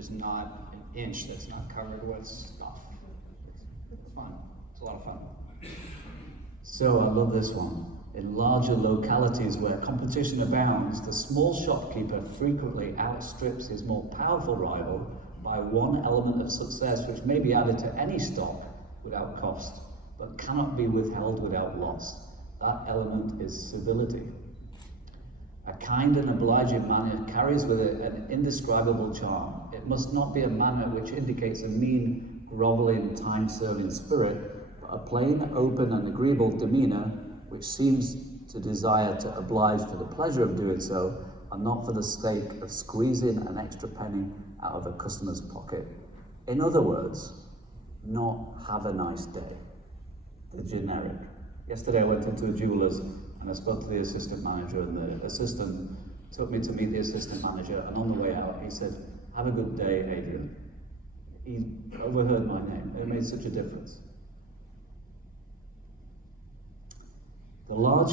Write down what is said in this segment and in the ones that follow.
is not an inch that's not covered with stuff. It's fun. It's a lot of fun. So I love this one. In larger localities where competition abounds, the small shopkeeper frequently outstrips his more powerful rival by one element of success which may be added to any stock without cost, but cannot be withheld without loss. That element is civility. A kind and obliging manner carries with it an indescribable charm. It must not be a manner which indicates a mean, grovelling, time-serving spirit, but a plain, open, and agreeable demeanour which seems to desire to oblige for the pleasure of doing so, and not for the sake of squeezing an extra penny out of a customer's pocket. In other words, not have a nice day. The generic. Yesterday I went into a jeweller's and I spoke to the assistant manager, and the assistant took me to meet the assistant manager, and on the way out he said, "Have a good day, Adrian." He overheard my name. It made such a difference. The large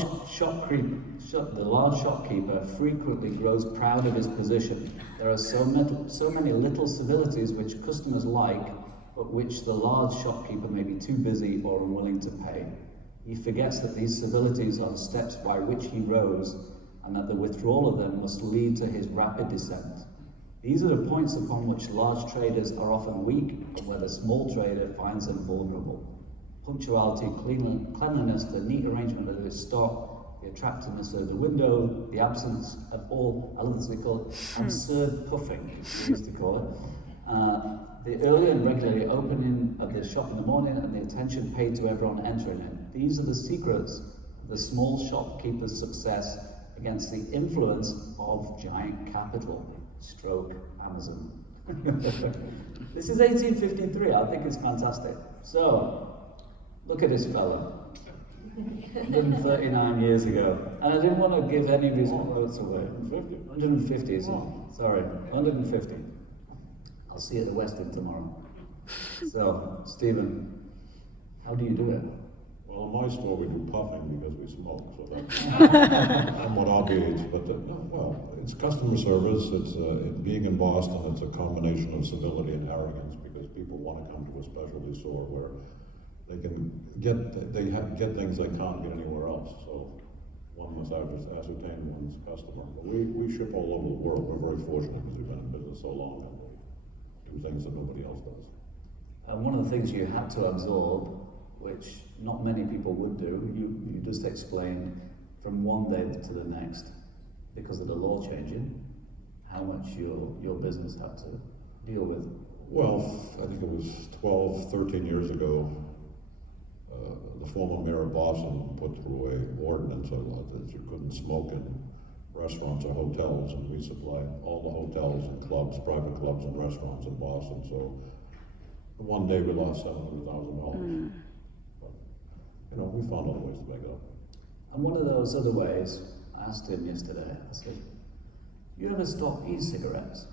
shopkeeper frequently grows proud of his position. There are so many little civilities which customers like, but which the large shopkeeper may be too busy or unwilling to pay. He forgets that these civilities are the steps by which he rose, and that the withdrawal of them must lead to his rapid descent. These are the points upon which large traders are often weak, and where the small trader finds them vulnerable. Punctuality, cleanliness, the neat arrangement of his stock, the attractiveness of the window, the absence of all, I love this, they call it absurd puffing, we used to call it. The early and regularly opening of the shop in the morning, and the attention paid to everyone entering it. These are the secrets of the small shopkeeper's success against the influence of giant capital, stroke Amazon. This is 1853, I think it's fantastic. So, look at this fella, 139 years ago. And I didn't want to give any of his quotes away. 150, is it? Sorry, 150. I'll see you at the Westin tomorrow. So, Stephen, how do you do it? Well, in my store we do puffing because we smoke, so that's somewhat obvious. But well, it's customer service. It's being in Boston. It's a combination of civility and arrogance, because people want to come to a specialty store where they can get things they can't get anywhere else. So one must ascertain one's customer. But we ship all over the world. We're very fortunate because we've been in business so long, and we do things that nobody else does. One of the things you had to absorb, which not many people would do, you just explained from one day to the next, because of the law changing, how much your business had to deal with. Well, I think it was 12, 13 years ago, the former mayor of Boston put through an ordinance that you couldn't smoke in restaurants or hotels, and we supplied all the hotels and clubs, private clubs and restaurants in Boston. So one day we lost $700,000. But, you know, we found other ways to make it up. And one of those other ways, I asked him yesterday, I said, "You ever stop e-cigarettes?"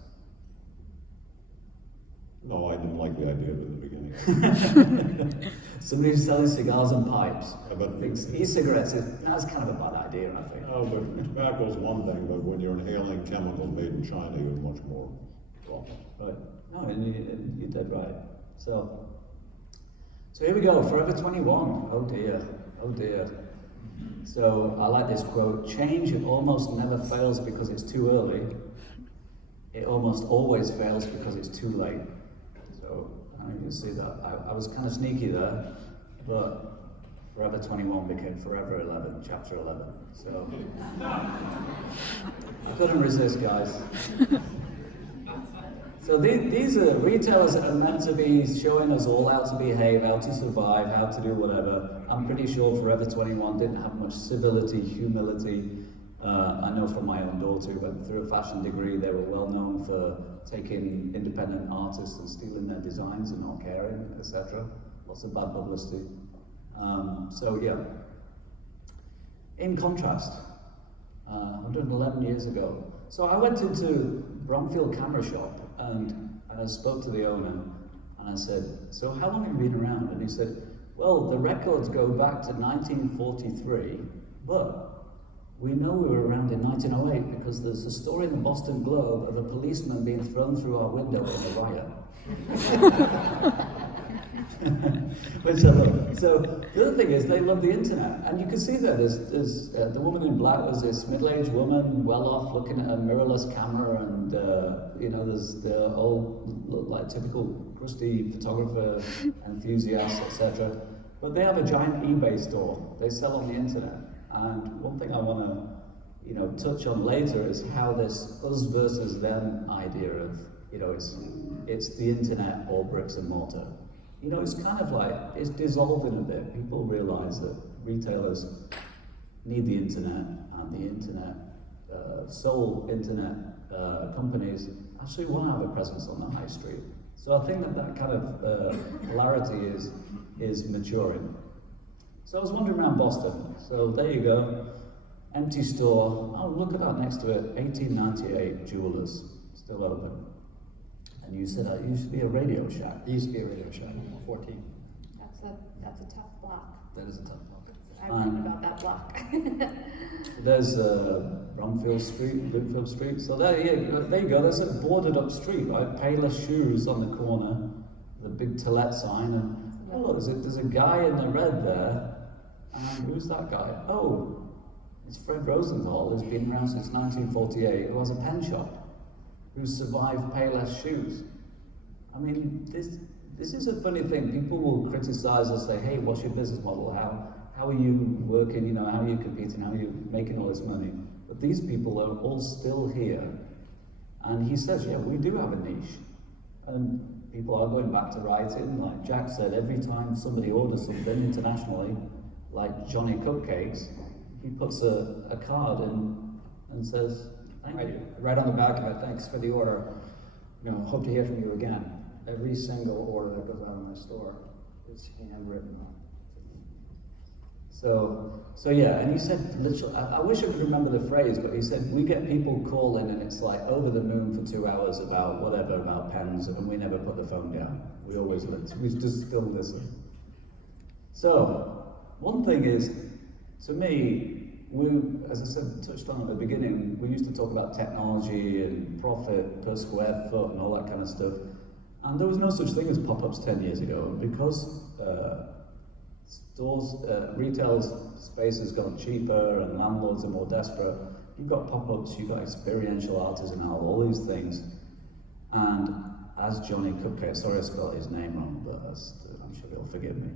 No, I didn't like the idea of it in the beginning. Somebody who's selling cigars and pipes But thinks e-cigarettes that's kind of a bad idea, I think. no, but tobacco is one thing, but when you're inhaling chemicals made in China, you're much more problem. Right. No, and you're dead right. So here we go, Forever 21. Oh dear, oh dear. So I like this quote: "Change almost never fails because it's too early. It almost always fails because it's too late." So I mean, you can see that. I was kind of sneaky there, but Forever 21 became Forever 11, Chapter 11. So I couldn't resist, guys. So these are retailers that are meant to be showing us all how to behave, how to survive, how to do whatever. I'm pretty sure Forever 21 didn't have much civility, humility. I know from my own daughter who went through a fashion degree, they were well known for taking independent artists and stealing their designs and not caring, etc. Lots of bad publicity. So yeah. In contrast, 111 years ago, so I went into Bromfield Camera Shop and I spoke to the owner and I said, "So how long have you been around?" And he said, "Well, the records go back to 1943, but We know we were around in 1908 because there's a story in the Boston Globe of a policeman being thrown through our window in a riot. Which I love. So the other thing is they love the internet, and you can see that there's the woman in black was this middle-aged woman, well off, looking at a mirrorless camera, and there's the old, like typical crusty photographer enthusiast, etc. But they have a giant eBay store. They sell on the internet, and one thing I want to touch on later is how this us versus them idea of it's the internet or bricks and mortar. It's kind of like, it's dissolving a bit. People realize that retailers need the internet, and the internet, sole internet companies actually want to have a presence on the high street. So I think that kind of polarity is maturing. So I was wandering around Boston. So there you go, empty store. Oh, look at that next to it, 1898 Jewelers, still open. And you said that used to be a Radio Shack. It used to be a Radio Shack, 14. That's a tough block. That is a tough block. I read about that block. There's Bromfield Street, Bloomfield Street. So there you go. There's a boarded up street, right? Payless Shoes on the corner, the big to let sign, and look, there's a guy in the red there. And who's that guy? Oh, it's Fred Rosenthal, who's been around since 1948, who has a pen shop, who survived Payless Shoes. I mean, this is a funny thing. People will criticize us, say, hey, what's your business model? How are you working? How are you competing? How are you making all this money? But these people are all still here. And he says, yeah, we do have a niche. And people are going back to writing. Like Jack said, every time somebody orders something internationally, like Johnny Cupcakes, he puts a card in and says, thank you. Right on the back of it, thanks for the order. Hope to hear from you again. Every single order that goes out in my store is handwritten. So yeah, and he said literally, I wish I could remember the phrase, but he said, we get people calling and it's like over the moon for 2 hours about whatever, about pens, and we never put the phone down. We always listen. We just still listen. So, one thing is, to me, as I said, touched on at the beginning, we used to talk about technology and profit per square foot and all that kind of stuff. And there was no such thing as pop-ups 10 years ago. Because retail space has gotten cheaper and landlords are more desperate, you've got pop-ups, you've got experiential artisanal, all these things. And as Johnny Cupcake, sorry I spelled his name wrong, but I'm sure he'll forgive me.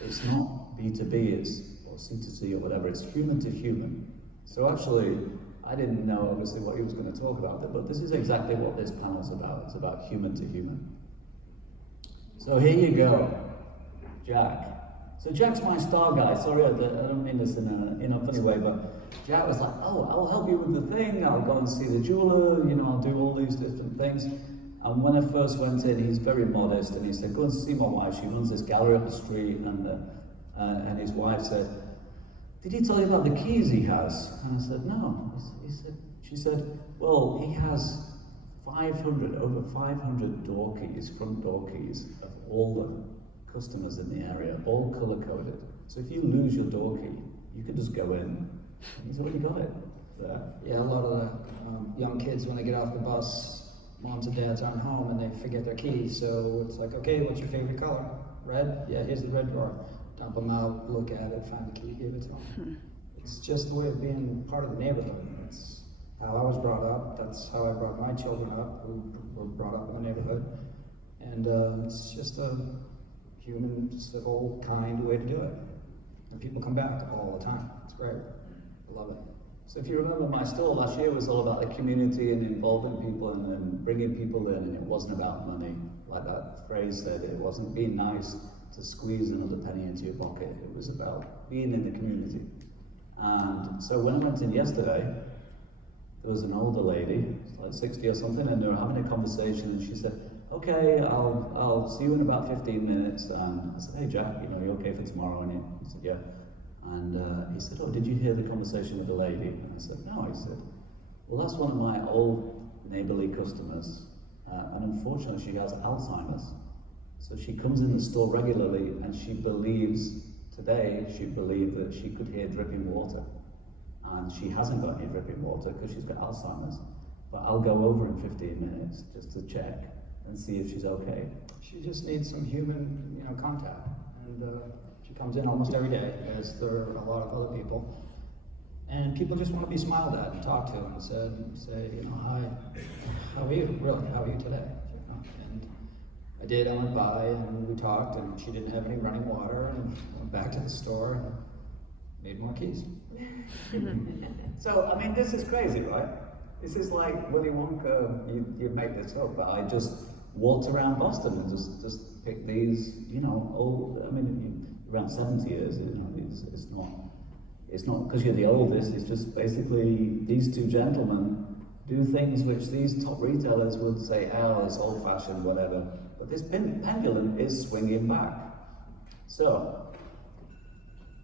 It's not B2B, it's C2C or whatever, it's human to human. So actually, I didn't know obviously what he was going to talk about, but this is exactly what this panel's about. It's about human to human. So here you go, Jack. So Jack's my star guy. Sorry, I don't mean this in a funny way, but Jack was like, oh, I'll help you with the thing, I'll go and see the jeweler, I'll do all these different things. And when I first went in, he's very modest, and he said, go and see my wife, she runs this gallery up the street, and his wife said, did he tell you about the keys he has? And I said, no. She said, well, he has over 500 door keys, front door keys, of all the customers in the area, all color-coded. So if you lose your door key, you can just go in. He's already got it there. Yeah, a lot of the young kids, when they get off the bus, moms and dads aren't home and they forget their keys. So it's like, okay, what's your favorite color? Red? Yeah, here's the red drawer. Dump them out, look at it, find the key, give it to them. It's just the way of being part of the neighborhood. It's how I was brought up. That's how I brought my children up, who were brought up in the neighborhood. And it's just a human, civil, kind way to do it. And people come back all the time. It's great. I love it. So if you remember, my store last year was all about the community and involving people and bringing people in, and it wasn't about money, like that phrase said. It wasn't being nice to squeeze another penny into your pocket. It was about being in the community. And so when I went in yesterday, there was an older lady, like 60 or something, and they were having a conversation, and she said, okay, I'll see you in about 15 minutes. And I said, hey Jack, you okay for tomorrow? And he said, yeah. And he said, oh, did you hear the conversation with the lady? And I said, no. He said, well, that's one of my old neighborly customers, and unfortunately she has Alzheimer's. So she comes in the store regularly, and she believed that she could hear dripping water. and she hasn't got any dripping water because she's got Alzheimer's. But I'll go over in 15 minutes just to check and see if she's okay. She just needs some human, contact. And she comes in almost every day, as there are a lot of other people. And people just want to be smiled at and talked to and say, hi, how are you? Really, how are you today? And I did, I went by and we talked, and she didn't have any running water, and went back to the store and made more keys. So, I mean, this is crazy, right? This is like Willy Wonka, you make this up, but I just walked around Boston and just picked these, old, I mean, around 70 years, it's not because you're the oldest, it's just basically these two gentlemen do things which these top retailers would say, oh, it's old fashioned, whatever. But this pendulum is swinging back. So,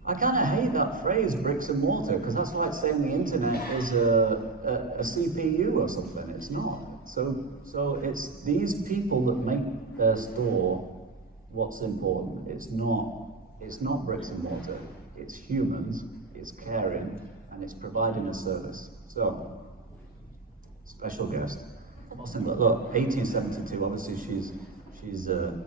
I kind of hate that phrase, bricks and mortar, because that's like saying the internet is a CPU or something. It's not. So it's these people that make their store what's important. It's not bricks and mortar. It's humans, it's caring, and it's providing a service. So, special guest. Look, 1872, obviously she's that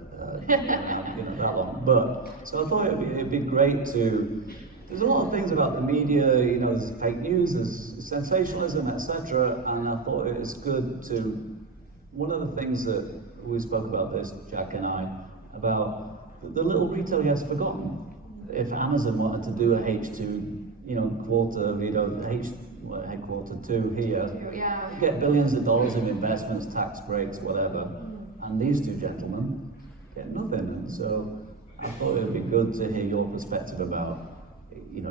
long. But so I thought it'd be great to. There's a lot of things about the media, there's fake news, there's sensationalism, etc. And I thought it was good to. One of the things that we spoke about this, Jack and I, about the little retail he has forgotten. If Amazon wanted to do a H2, quarter, headquarter 2 here, Yeah. get billions of dollars in investments, tax breaks, whatever. And these two gentlemen get nothing. And so I thought it would be good to hear your perspective about,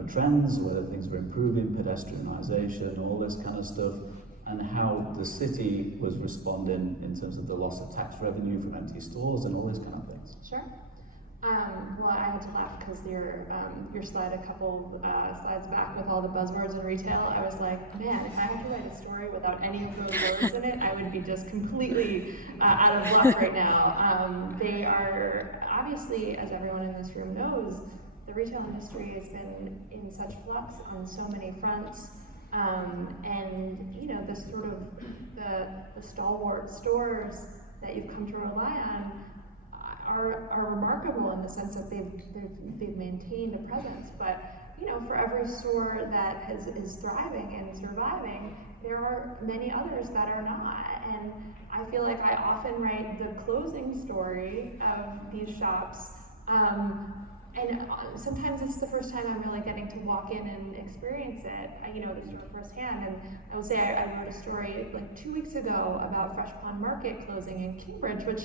trends, whether things were improving, pedestrianisation, all this kind of stuff, and how the city was responding in terms of the loss of tax revenue from empty stores and all these kind of things. Sure. Well, I had to laugh because your slide a couple slides back with all the buzzwords in retail, I was like, man, if I had to write a story without any of those words in it, I would be just completely out of luck right now. They are, obviously, as everyone in this room knows, the retail industry has been in such flux on so many fronts. And this sort of the stalwart stores that you've come to rely on are remarkable in the sense that they've maintained a presence. But for every store that is thriving and surviving, there are many others that are not. And I feel like I often write the closing story of these shops. And sometimes it's the first time I'm really getting to walk in and experience it, the store firsthand. And I will say I wrote a story like 2 weeks ago about Fresh Pond Market closing in Cambridge, which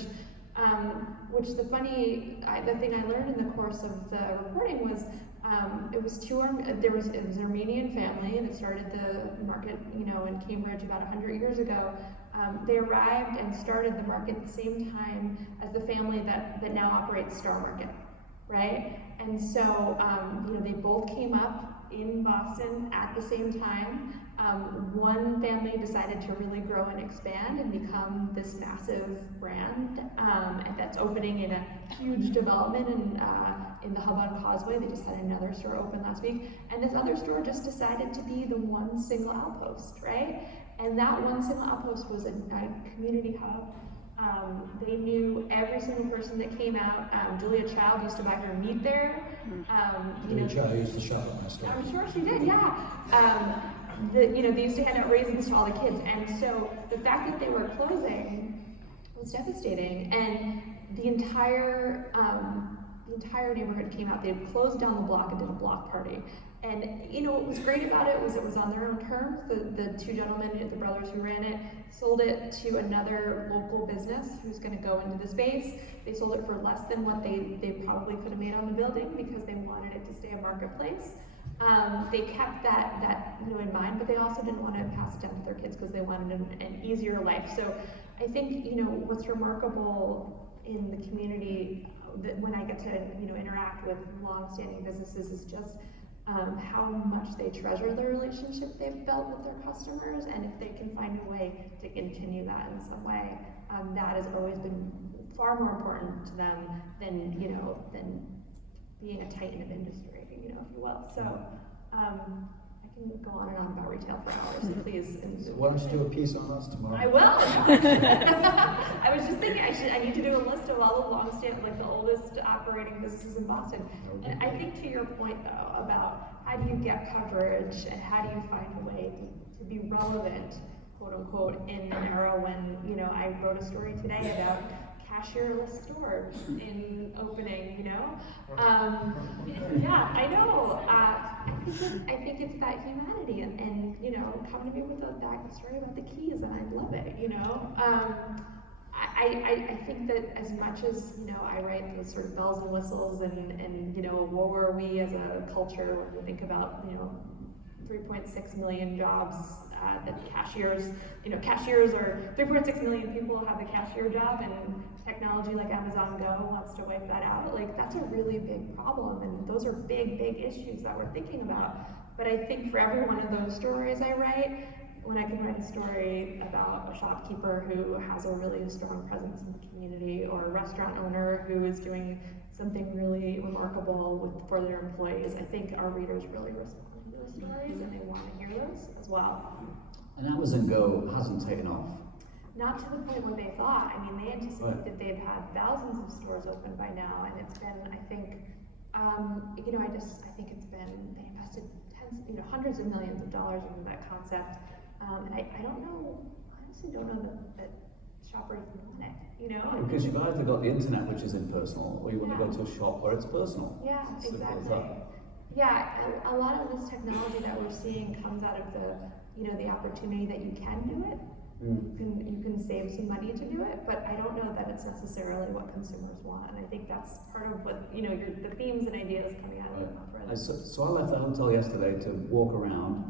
the thing I learned in the course of the reporting was there was an Armenian family that started the market, in Cambridge about 100 years ago. They arrived and started the market at the same time as the family that now operates Star Market, right? And so, they both came up in Boston at the same time. One family decided to really grow and expand and become this massive brand, and that's opening in a huge development in the Hub on Causeway. They just had another store open last week, and this other store just decided to be the one single outpost, right? And that one single outpost was a community hub. They knew every single person that came out. Julia Child used to buy her meat there. Julia Child used to shop at my store. I'm sure she did, yeah. They used to hand out raisins to all the kids, and so the fact that they were closing was devastating. And the entire neighborhood came out. They had closed down the block and did a block party. And what was great about it was on their own terms. The two gentlemen, the brothers who ran it, sold it to another local business who's going to go into the space. They sold it for less than what they probably could have made on the building because they wanted it to stay a marketplace. They kept that in mind, but they also didn't want to pass it down to their kids because they wanted an easier life. So I think what's remarkable in the community that when I get to interact with long-standing businesses is just how much they treasure the relationship they've built with their customers, and if they can find a way to continue that in some way, that has always been far more important to them than being a titan of industry, if you will. So I can go on and on about retail for hours, so please. So why don't you do a piece on us tomorrow? I will. I was just thinking I need to do a list of all the long-standing, like the oldest operating businesses in Boston. And I think to your point though about how do you get coverage and how do you find a way to be relevant, quote unquote, in an era when, you know, I wrote a story today about cashierless stores in opening, you know? Yeah, I know. I think it's that humanity and you know, come to me with that story about the keys and I love it, you know? I think that as much as, you know, I write those sort of bells and whistles and you know, what were we as a culture when we think about, you know, 3.6 million jobs that cashiers are 3.6 million people have a cashier job, and technology like Amazon Go wants to wipe that out. Like, that's a really big problem, and those are big issues that we're thinking about. But I think for every one of those stories I write, when I can write a story about a shopkeeper who has a really strong presence in the community, or a restaurant owner who is doing something really remarkable for their employees, I think our readers really respond to those stories and they want to hear those as well. And Amazon Go hasn't taken off. Not to the point where they thought. I mean, they anticipate that they've had thousands of stores open by now, and it's been, I think, you know, I think it's been, they invested hundreds of millions of dollars into that concept. And I don't know, I honestly don't know that shoppers want it, you know? Because you've either got the internet, which is impersonal, or you want to go to a shop where it's personal. Yeah, Simple as exactly. that. Yeah, a lot of this technology that we're seeing comes out of the, you know, the opportunity that you can do it. You can save some money to do it, but I don't know that it's necessarily what consumers want. And I think that's part of what, you know, the themes and ideas coming out of the conference. So I left the hotel yesterday to walk around,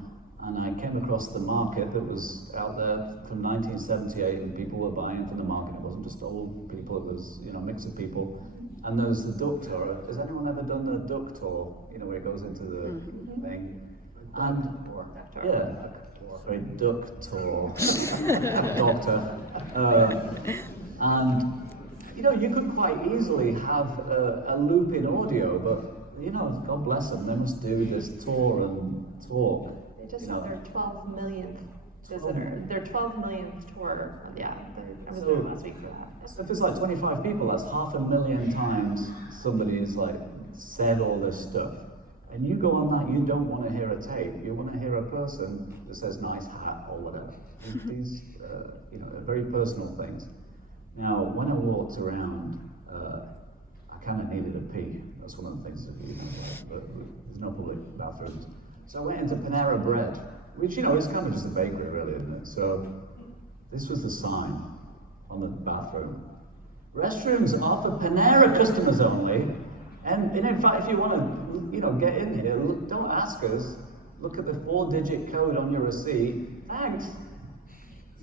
and I came across the market that was out there from 1978, and people were buying from the market. It wasn't just old people, it was, you know, a mix of people. And there was the duck tour. Has anyone ever done the duck tour? You know, where it goes into the thing? And yeah, sorry, duck tour. Doctor. And you know, you could quite easily have a loop in audio, but you know, God bless them, they must do this tour and talk. They just had their 12 millionth visitor, their 12 millionth tour. Yeah, I was there last week for that. So if it's like 25 people, that's 500,000 times somebody has like said all this stuff. And you go on that, you don't want to hear a tape. You want to hear a person that says nice hat or whatever. These, you know, are very personal things. Now, when I walked around, I kind of needed a pee. That's one of the things that you know, but there's no public bathrooms. So I went into Panera Bread, which, you know, is kind of just a bakery, really, isn't it? So this was the sign on the bathroom. Restrooms are for Panera customers only. And in fact, if you want to, you know, get in here, don't ask us. Look at the 4-digit code on your receipt. Thanks.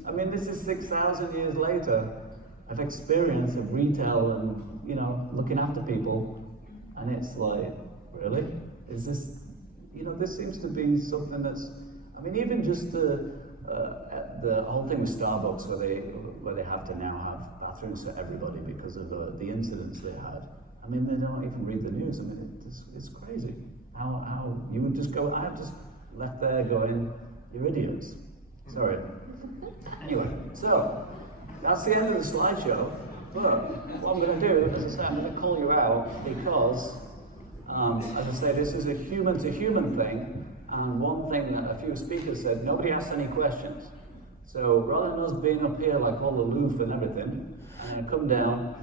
I mean, this is 6,000 years later of experience of retail and, you know, looking after people. And it's like, really? Is this, you know, this seems to be something that's, I mean, even just the whole thing with Starbucks where they have to now have bathrooms for everybody because of the incidents they had. I mean, they don't even read the news. I mean, it's crazy how you would just go, I just left there going, you're idiots. Sorry. Anyway, so that's the end of the slideshow. But what I'm going to do is I'm going to call you out because, as I say, this is a human-to-human thing. And one thing that a few speakers said, nobody asked any questions. So rather than us being up here like all aloof and everything, I'm going to come down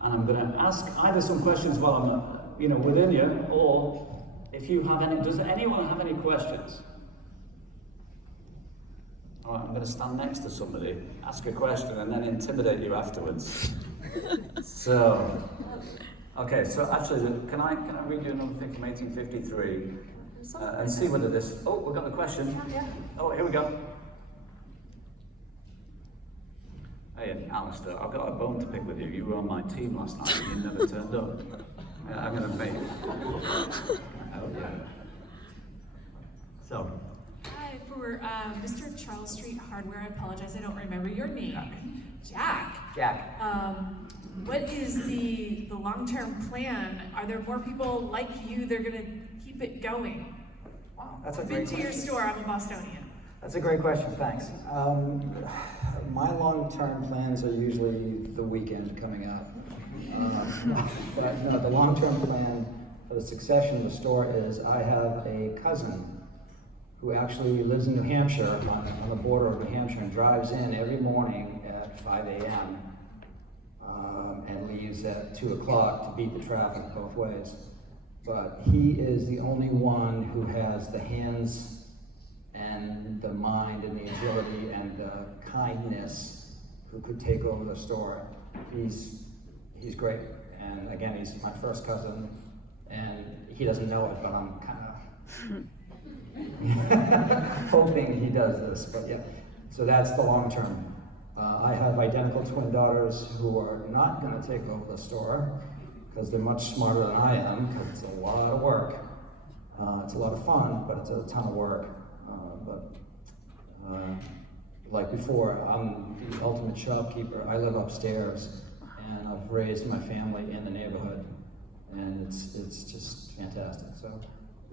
and I'm going to ask either some questions while I'm, you know, within you, or if you have any, does anyone have any questions? All right, I'm going to stand next to somebody, ask a question, and then intimidate you afterwards. So, okay, so actually, can I read you another thing from 1853 and see whether this, oh, we've got the question. Yeah. Oh, here we go. Hey, Alistair, I've got a bone to pick with you. You were on my team last night and you never turned up. I'm going to make it. Okay. So. Hi, for Mr. Charles Street Hardware, I apologize, I don't remember your name. Jack. What is the long-term plan? Are there more people like you that are going to keep it going? Wow, that's a I've been great to your question. store, I'm a Bostonian. That's a great question, thanks. My long-term plans are usually the weekend coming up. But no, the long-term plan for the succession of the store is I have a cousin who actually lives in New Hampshire, on the border of New Hampshire, and drives in every morning at 5 a.m. And leaves at 2 o'clock to beat the traffic both ways. But he is the only one who has the hands and the mind and the agility and the kindness who could take over the store. He's great. And again, he's my first cousin, and he doesn't know it, but I'm kind of hoping he does this. But yeah, so that's the long term. I have identical twin daughters who are not going to take over the store because they're much smarter than I am, because it's a lot of work. It's a lot of fun, but it's a ton of work. Like before, I'm the ultimate shopkeeper. I live upstairs, and I've raised my family in the neighborhood, and it's just fantastic. So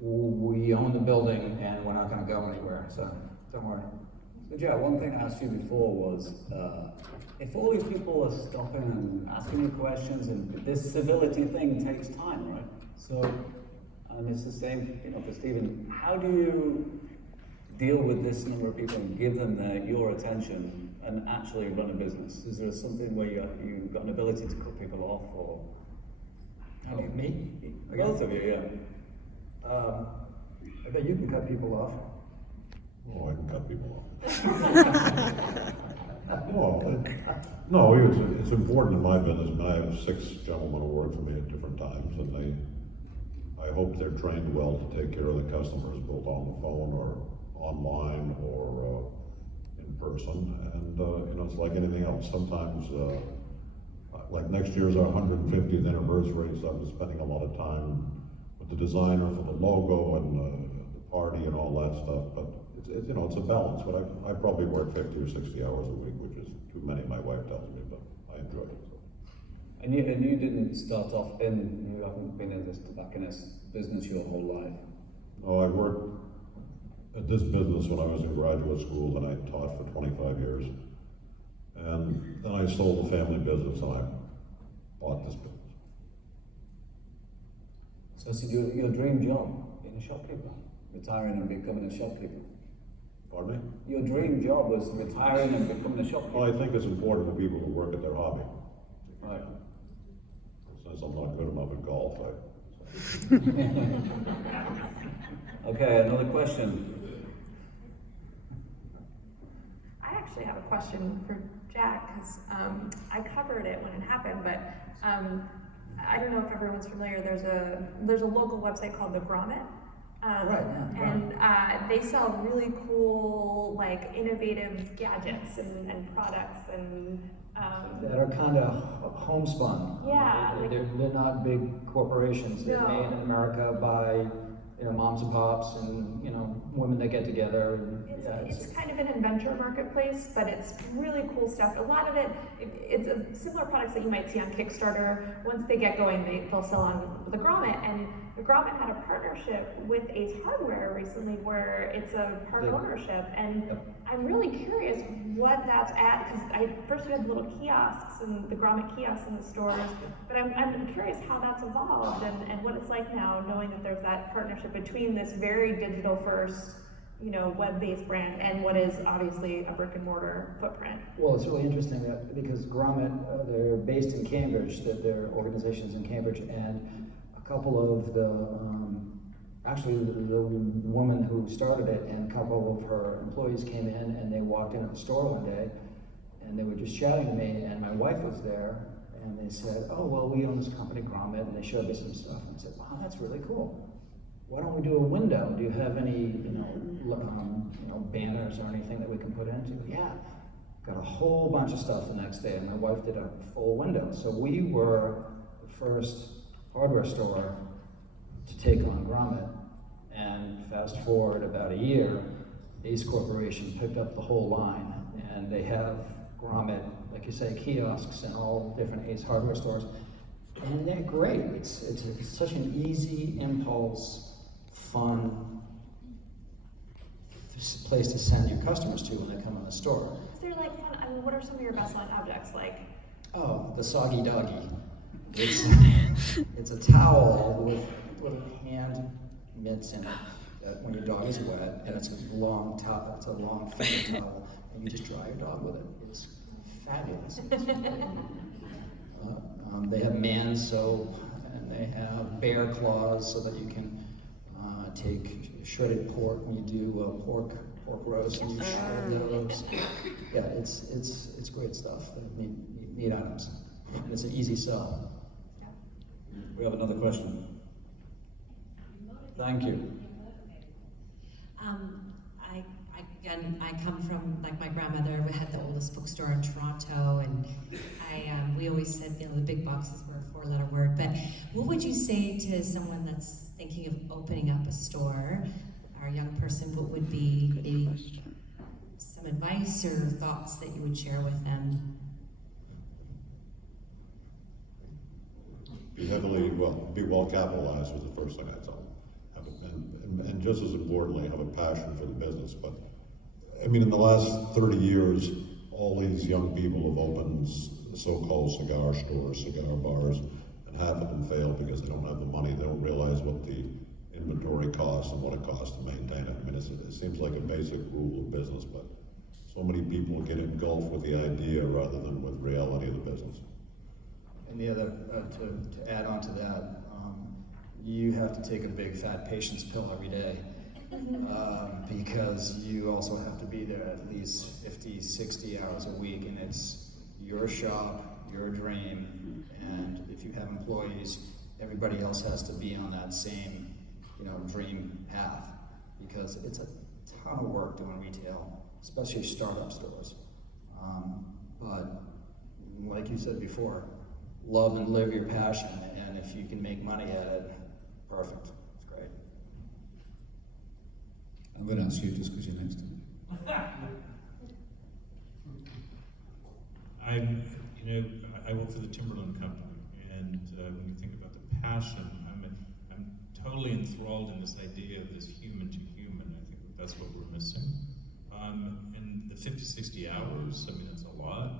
we own the building, and we're not going to go anywhere. So don't worry. So Joe, one thing I asked you before was, if all these people are stopping and asking you questions, and this civility thing takes time, right? So, and it's the same, for Stephen. How do you deal with this number of people and give them your attention and actually run a business? Is there something where you've got an ability to cut people off, or? How do you, me? Both of you, yeah. I bet you can cut people off. Oh, I can cut people off. No, it's important in my business. I mean, I have 6 gentlemen who work for me at different times, and I hope they're trained well to take care of the customers, both on the phone or online or in person. And it's like anything else. Sometimes, like next year's our 150th anniversary, so I'm spending a lot of time with the designer for the logo and the party and all that stuff. But it's a balance. But I probably work 50 or 60 hours a week, which is too many, my wife tells me, but I enjoy it. So. And you didn't start off you haven't been in this tobacconist business your whole life? No, I worked at this business when I was in graduate school, and I taught for 25 years. And then I sold the family business, and I bought this business. So it's your dream job, being a shopkeeper, retiring and becoming a shopkeeper. Pardon me? Your dream job was retiring and becoming a shopkeeper. Well, I think it's important for people who work at their hobby. Right. Since I'm not good enough at golf, Okay, another question. I actually have a question for Jack, because I covered it when it happened, but I don't know if everyone's familiar. There's a local website called The Grommet. Right, yeah. And they sell really cool, like, innovative gadgets and products and That are kind of homespun. Yeah. They're not big corporations. They're No. made in America by moms and pops and women that get together. And, It's kind of an inventor marketplace, but it's really cool stuff. A lot of it's similar products that you might see on Kickstarter. Once they get going, they'll sell on the Grommet. And the Grommet had a partnership with Ace Hardware recently, where it's a part ownership. And Yep. I'm really curious what that's at, because first we had the little kiosks and the Grommet kiosks in the stores, but I'm curious how that's evolved and what it's like now, knowing that there's that partnership between this very digital first, web-based brand and what is obviously a brick and mortar footprint. Well, it's really interesting because Grommet, they're based in Cambridge, their organization's in Cambridge, and a couple of actually the woman who started it and a couple of her employees came in and they walked into the store one day and they were just chatting to me, and my wife was there, and they said, "Oh, well, we own this company, Grommet," and they showed me some stuff, and I said, "Wow, that's really cool. Why don't we do a window? Do you have any, banners or anything that we can put into?" Yeah, got a whole bunch of stuff the next day, and my wife did a full window. So we were the first hardware store to take on Grommet, and fast forward about a year, Ace Corporation picked up the whole line, and they have Grommet, like you say, kiosks in all different Ace hardware stores, and they're great. It's such an easy, impulse, fun place to send your customers to when they come in the store. Is there like fun? I mean, what are some of your best selling objects? Like, Oh, the soggy doggy. It's a towel with hand mitts in it. When your dog is wet, and it's a long towel. It's a long finger towel, and you just dry your dog with it. It's fabulous. They have man soap, and they have bear claws so that you can take shredded pork when you do pork roast and you shred those. Yeah, it's great stuff. They're neat items, and it's an easy sell. We have another question. Thank you. I come from, like my grandmother had the oldest bookstore in Toronto, and we always said, the big boxes were a four-letter word, but what would you say to someone that's thinking of opening up a store, or a young person, what would be maybe some advice or thoughts that you would share with them? Be well capitalized was the first thing I'd tell them. And just as importantly, have a passion for the business. But I mean, in the last 30 years, all these young people have opened so-called cigar stores, cigar bars, and half of them fail because they don't have the money. They don't realize what the inventory costs and what it costs to maintain it. I mean, it seems like a basic rule of business, but so many people get engulfed with the idea rather than with reality of the business. And the other, to add on to that, you have to take a big fat patience pill every day, because you also have to be there at least 50, 60 hours a week, and it's your shop, your dream, and if you have employees, everybody else has to be on that same, dream path, because it's a ton of work doing retail, especially startup stores. But like you said before, love and live your passion, and if you can make money at it, perfect. It's great. I'm going to ask you just because you're next to me. I work for the Timberland Company, and when you think about the passion, I'm totally enthralled in this idea of this human to human. I think that's what we're missing. And the 50, 60 hours, I mean, that's a lot.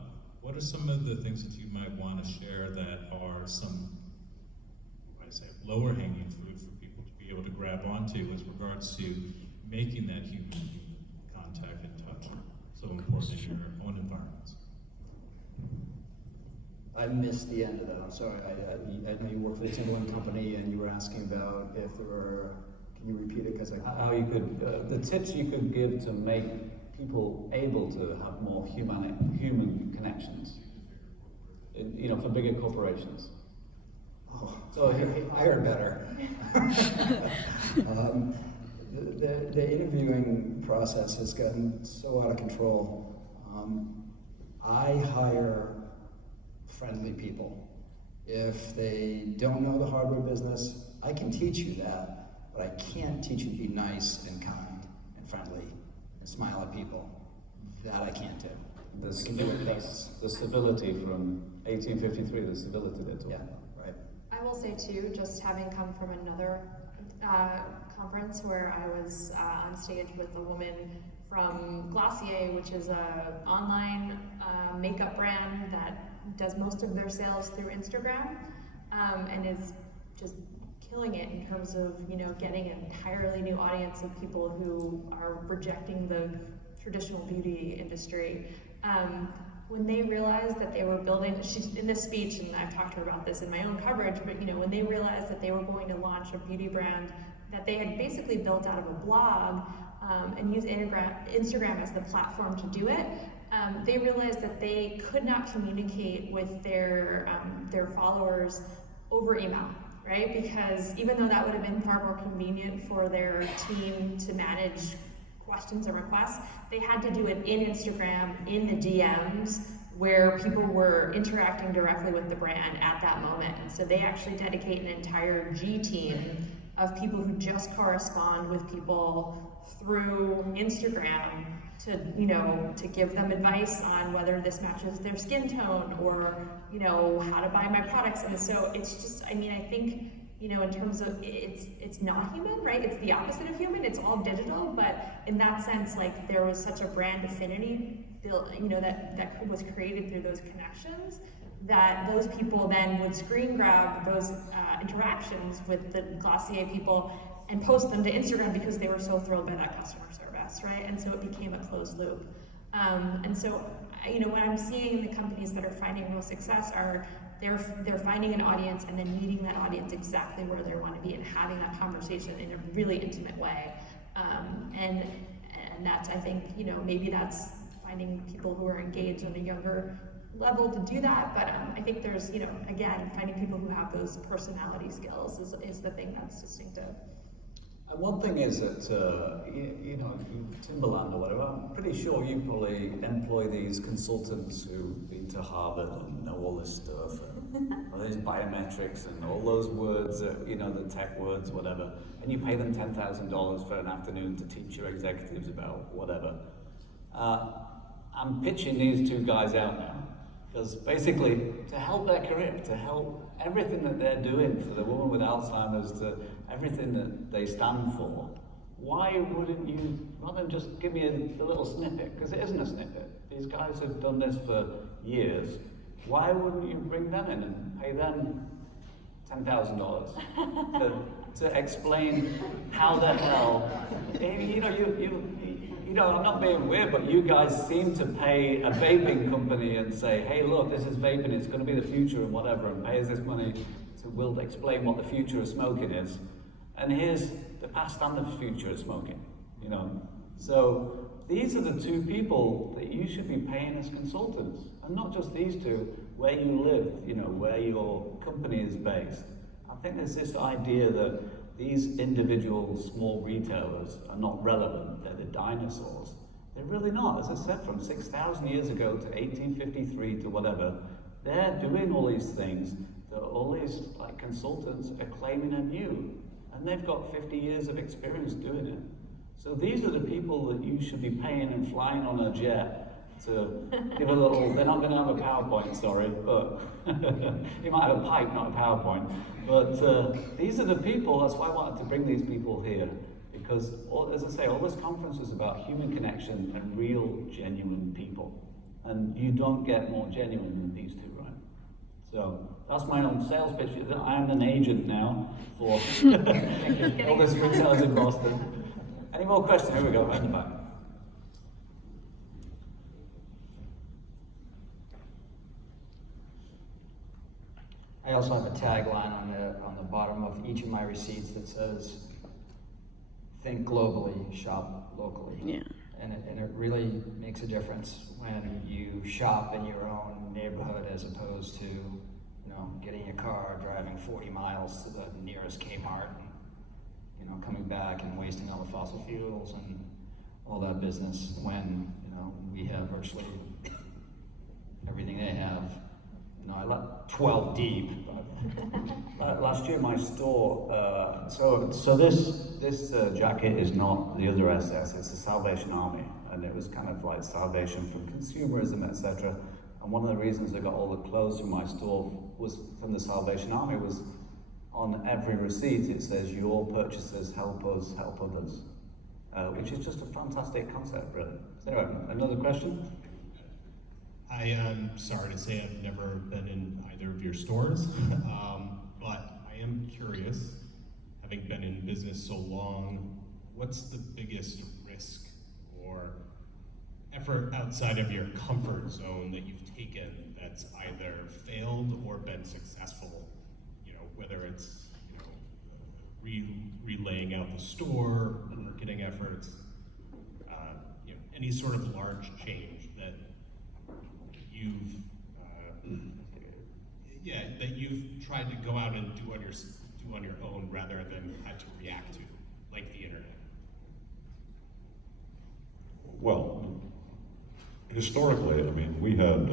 What are some of the things that you might want to share that are some, lower hanging fruit for people to be able to grab onto with regards to making that human contact and touch so important in your own environments? I missed the end of that. I'm sorry. I know you work for the Timberland Company, and you were asking about if there were. Can you repeat it? Because How you could, the tips you could give to make people able to have more human connections, for bigger corporations. Oh, so I heard better. The interviewing process has gotten so out of control. I hire friendly people. If they don't know the hardware business, I can teach you that, but I can't teach you to be nice and kind and friendly and smile at people. That I can't do. I can do it best. The civility from 1853, the civility they're talking about. Right. I will say too, just having come from another conference where I was on stage with a woman from Glossier, which is a online makeup brand that does most of their sales through Instagram, and is just killing it in terms of getting an entirely new audience of people who are rejecting the traditional beauty industry. When they realized that they were building, she's in this speech, and I've talked to her about this in my own coverage, but when they realized that they were going to launch a beauty brand that they had basically built out of a blog, and use Instagram as the platform to do it, they realized that they could not communicate with their followers over email, right? Because even though that would have been far more convenient for their team to manage questions and requests, they had to do it in Instagram, in the DMs, where people were interacting directly with the brand at that moment. And so they actually dedicate an entire G team of people who just correspond with people through Instagram to give them advice on whether this matches their skin tone, or how to buy my products. And so it's just, I think you know, in terms of it's not human, right? It's the opposite of human. It's all digital, but in that sense, like there was such a brand affinity built, you know, that was created through those connections, that those people then would screen grab those interactions with the Glossier people and post them to Instagram because they were so thrilled by that customer service, right? And so it became a closed loop. And so, you know, what I'm seeing in the companies that are finding real success are they're finding an audience and then meeting that audience exactly where they want to be and having that conversation in a really intimate way. And that's, I think, you know, maybe that's finding people who are engaged on a younger level to do that, but I think there's, you know, again, finding people who have those personality skills is the thing that's distinctive. And one thing is that, you know, Timberland or whatever, I'm pretty sure you probably employ these consultants who've been to Harvard and know all this stuff, and all these biometrics and all those words, you know, the tech words, whatever, and you pay them $10,000 for an afternoon to teach your executives about whatever. I'm pitching these two guys out now, because basically, to help their career, to help everything that they're doing for the woman with Alzheimer's, to everything that they stand for, why wouldn't you, rather than just give me a little snippet, because it isn't a snippet, these guys have done this for years, why wouldn't you bring them in and pay them $10,000 to explain how the hell, you know, I'm not being weird, but you guys seem to pay a vaping company and say, hey, look, this is vaping, it's going to be the future and whatever, and pay us this money to we'll explain what the future of smoking is. And here's the past and the future of smoking, you know. So these are the two people that you should be paying as consultants, and not just these two, where you live, you know, where your company is based. I think there's this idea that these individual small retailers are not relevant, they're the dinosaurs. They're really not. As I said, from 6,000 years ago to 1853 to whatever, they're doing all these things that all these like consultants are claiming are new. And they've got 50 years of experience doing it. So these are the people that you should be paying and flying on a jet to give a little, they're not going to have a PowerPoint, sorry, but you might have a pipe, not a PowerPoint. But these are the people, that's why I wanted to bring these people here. Because, as I say, all this conference is about human connection and real, genuine people. And you don't get more genuine than these two, right? So, that's my own sales pitch. I am an agent now for all this retailers in Boston. Any more questions? Here we go, right in the back. I also have a tagline on the bottom of each of my receipts that says, think globally, shop locally. Yeah. And it really makes a difference when you shop in your own neighborhood as opposed to, you know, getting your car, driving 40 miles to the nearest Kmart, and, you know, coming back and wasting all the fossil fuels and all that business when, you know, we have virtually everything they have. You know, I let 12 deep. But last year, my store. So this jacket is not the other SS. It's the Salvation Army, and it was kind of like salvation from consumerism, etc. And one of the reasons I got all the clothes from my store was from the Salvation Army. Was on every receipt it says your purchases help us help others, which is just a fantastic concept, really. So another question. I am sorry to say I've never been in either of your stores, but I am curious, having been in business so long, what's the biggest risk or effort outside of your comfort zone that you've taken that's either failed or been successful? You know, whether it's, you know, relaying out the store, marketing efforts, you know, any sort of large change that you've that you've tried to go out and do on your own rather than had to react to, like the internet. Well, historically, I mean, we had,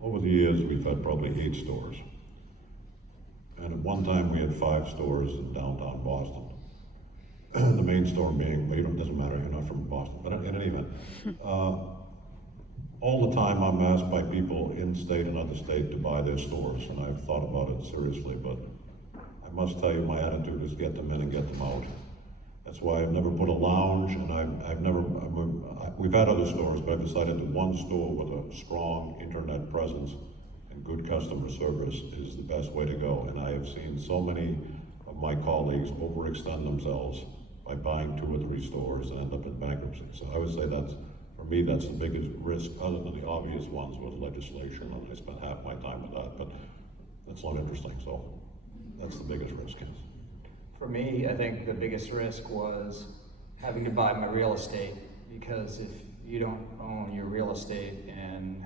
over the years, we've had probably 8 stores. And at one time, we had 5 stores in downtown Boston. The main store being, well, it doesn't matter, you're not from Boston, but in any event. All the time I'm asked by people in state and out of state to buy their stores, and I've thought about it seriously, but I must tell you, my attitude is get them in and get them out. That's why I've never put a lounge, and we've had other stores, but I've decided that one store with a strong internet presence and good customer service is the best way to go. And I have seen so many of my colleagues overextend themselves by buying 2 or 3 stores and end up in bankruptcy. So I would say for me, that's the biggest risk, other than the obvious ones with legislation, and I spent half my time with that, but that's not interesting, so that's the biggest risk. For me, I think the biggest risk was having to buy my real estate, because if you don't own your real estate in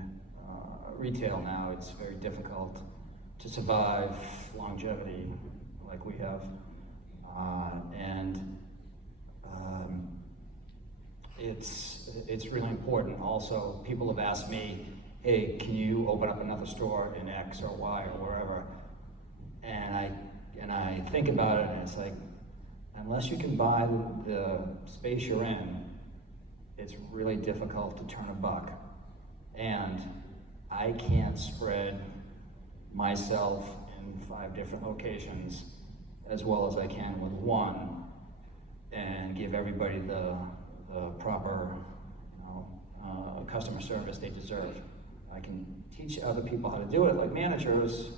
retail now, it's very difficult to survive longevity like we have. It's really important. Also, people have asked me, hey, can you open up another store in X or Y or wherever? And I think about it, and it's like, unless you can buy the space you're in, it's really difficult to turn a buck. And I can't spread myself in 5 different locations as well as I can with one, and give everybody the proper customer service they deserve. I can teach other people how to do it, like managers,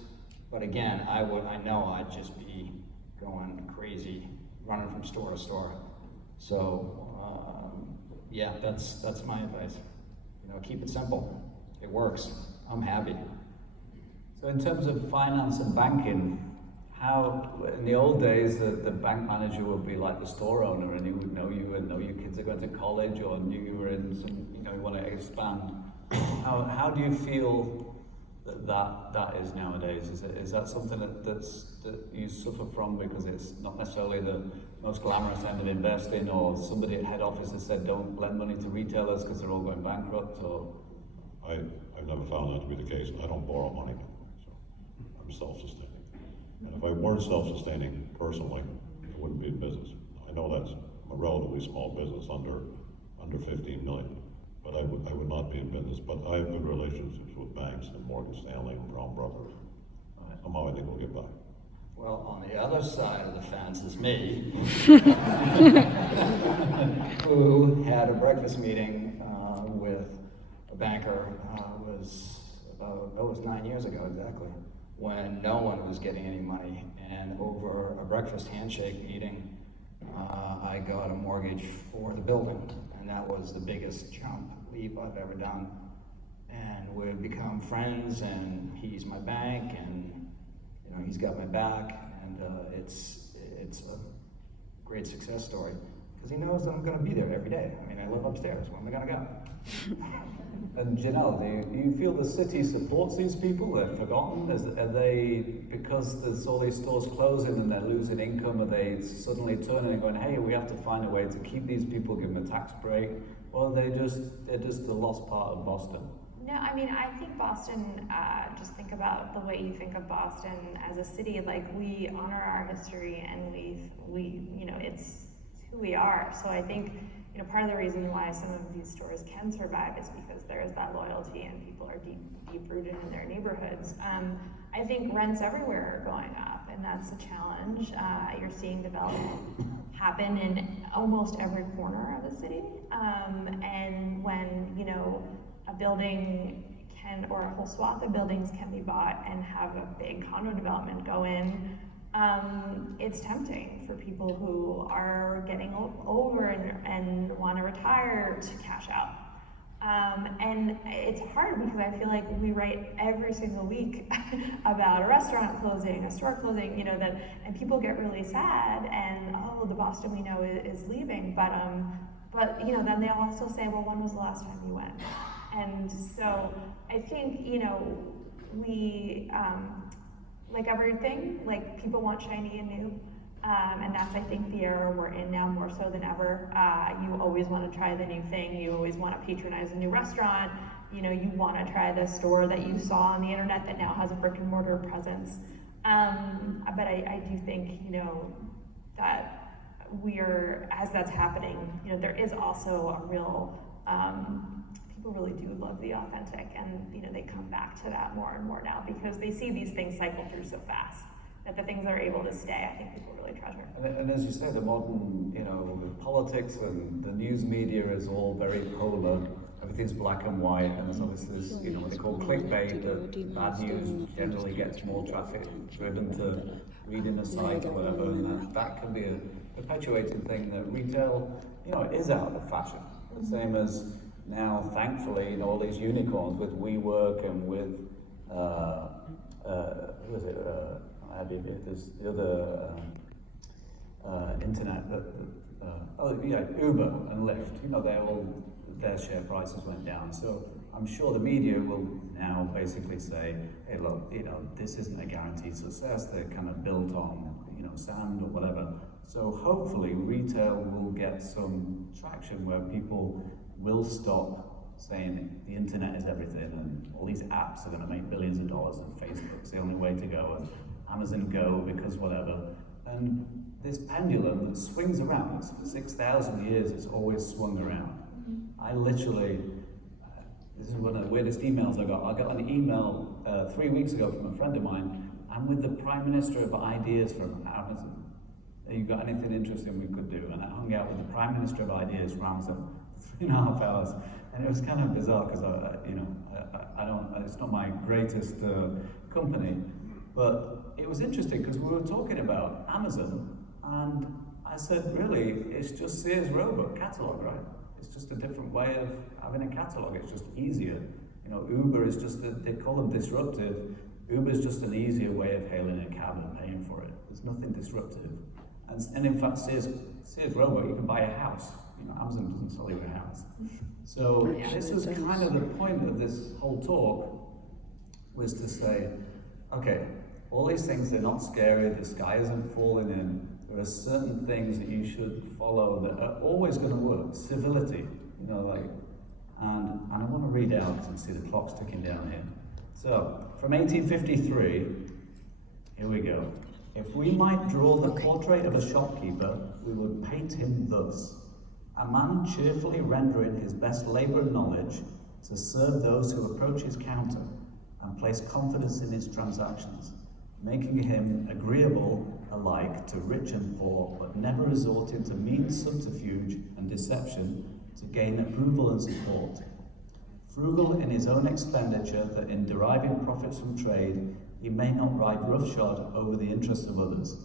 but again, I know I'd just be going crazy, running from store to store. So, yeah, that's my advice. Keep it simple. It works. I'm happy. So in terms of finance and banking, how, in the old days, the bank manager would be like the store owner, and he would know you and know your kids are going to college, or knew you were in some, you want to expand. How do you feel that is nowadays? Is that something that you suffer from because it's not necessarily the most glamorous end of investing, or somebody at head office has said don't lend money to retailers because they're all going bankrupt? Or I've never found that to be the case. I don't borrow money, so I'm self-sustaining. And if I weren't self-sustaining personally, I wouldn't be in business. I know that's a relatively small business, under 15 million, but I would not be in business. But I have good relationships with banks and Morgan Stanley and Brown Brothers. Somehow I think we'll get by. Well, on the other side of the fence is me, who had a breakfast meeting with a banker. It was 9 years ago exactly, when no one was getting any money, and over a breakfast handshake meeting, I got a mortgage for the building, and that was the biggest leap I've ever done. And we've become friends, and he's my bank, and he's got my back, and it's a great success story, because he knows that I'm going to be there every day. I mean, I live upstairs. Where am I going to go? And Janelle, do you feel the city supports these people? They're forgotten? Are they, because there's all these stores closing and they're losing income, are they suddenly turning and going, hey, we have to find a way to keep these people, give them a tax break? Or are they're just the lost part of Boston? No, I mean, I think Boston, just think about the way you think of Boston as a city, like we honor our history, and we it's who we are. So I think, part of the reason why some of these stores can survive is because there is that loyalty and people are deep rooted in their neighborhoods. I think rents everywhere are going up, and that's a challenge. You're seeing development happen in almost every corner of the city. And when, a building or a whole swath of buildings can be bought and have a big condo development go in, it's tempting for people who are getting older and want to retire to cash out. And it's hard because I feel like we write every single week about a restaurant closing, a store closing, and people get really sad, and the Boston we know is leaving, but then they'll also say, well, when was the last time you went? And so I think, we, like everything, like people want shiny and new, and that's, I think, the era we're in now more so than ever. You always want to try the new thing. You always want to patronize a new restaurant. You want to try the store that you saw on the internet that now has a brick and mortar presence. But I do think, that as that's happening, there is also a real, people really do love the authentic, and they come back to that more and more now because they see these things cycle through so fast. that the things that are able to stay, I think people really treasure. And as you say, the modern, with politics and the news media is all very polar. Everything's black and white, and there's obviously this, what they call clickbait, that bad news generally gets more traffic driven to reading a site or whatever, and that can be a perpetuating thing that retail, it is out of fashion. The same as now, thankfully, all these unicorns with WeWork and with, who is it, Airbnb, there's the other internet, Uber and Lyft, their share prices went down. So I'm sure the media will now basically say, hey, look, this isn't a guaranteed success. They're kind of built on, sand or whatever. So hopefully retail will get some traction where people will stop saying the internet is everything and all these apps are going to make billions of dollars and Facebook's the only way to go and Amazon Go because whatever. And this pendulum that swings around, for 6,000 years it's always swung around. I literally, this is one of the weirdest emails I got. I got an email 3 weeks ago from a friend of mine. I'm with the Prime Minister of Ideas from Amazon. Have you got anything interesting we could do? And I hung out with the Prime Minister of Ideas for Amazon for 3.5 hours. And it was kind of bizarre because I don't, it's not my greatest company. But it was interesting because we were talking about Amazon and I said, really, it's just Sears Roebuck catalog, right? It's just a different way of having a catalog. It's just easier. Uber is just, they call them disruptive. Uber is just an easier way of hailing a cab and paying for it. There's nothing disruptive. And in fact, Sears Roebuck, you can buy a house. Amazon doesn't sell you a house. So this was kind of the point of this whole talk, was to say, okay, all these things, they're not scary, the sky isn't falling in. There are certain things that you should follow that are always going to work. Civility, and I want to read out and see the clock's ticking down here. So, from 1853, here we go. If we might draw the portrait of a shopkeeper, we would paint him thus: a man cheerfully rendering his best labour and knowledge to serve those who approach his counter and place confidence in his transactions, making him agreeable alike to rich and poor, but never resorting to mean subterfuge and deception to gain approval and support. Frugal in his own expenditure, that in deriving profits from trade, he may not ride roughshod over the interests of others.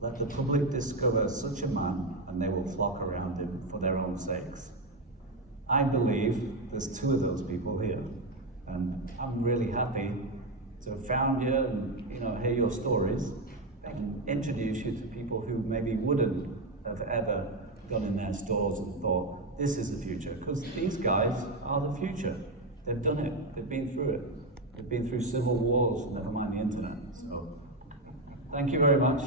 Let the public discover such a man, and they will flock around him for their own sakes. I believe there's 2 of those people here, and I'm really happy to have found you and hear your stories and introduce you to people who maybe wouldn't have ever gone in their stores and thought, this is the future, because these guys are the future. They've done it, they've been through it. They've been through civil wars, never mind the internet. So, thank you very much.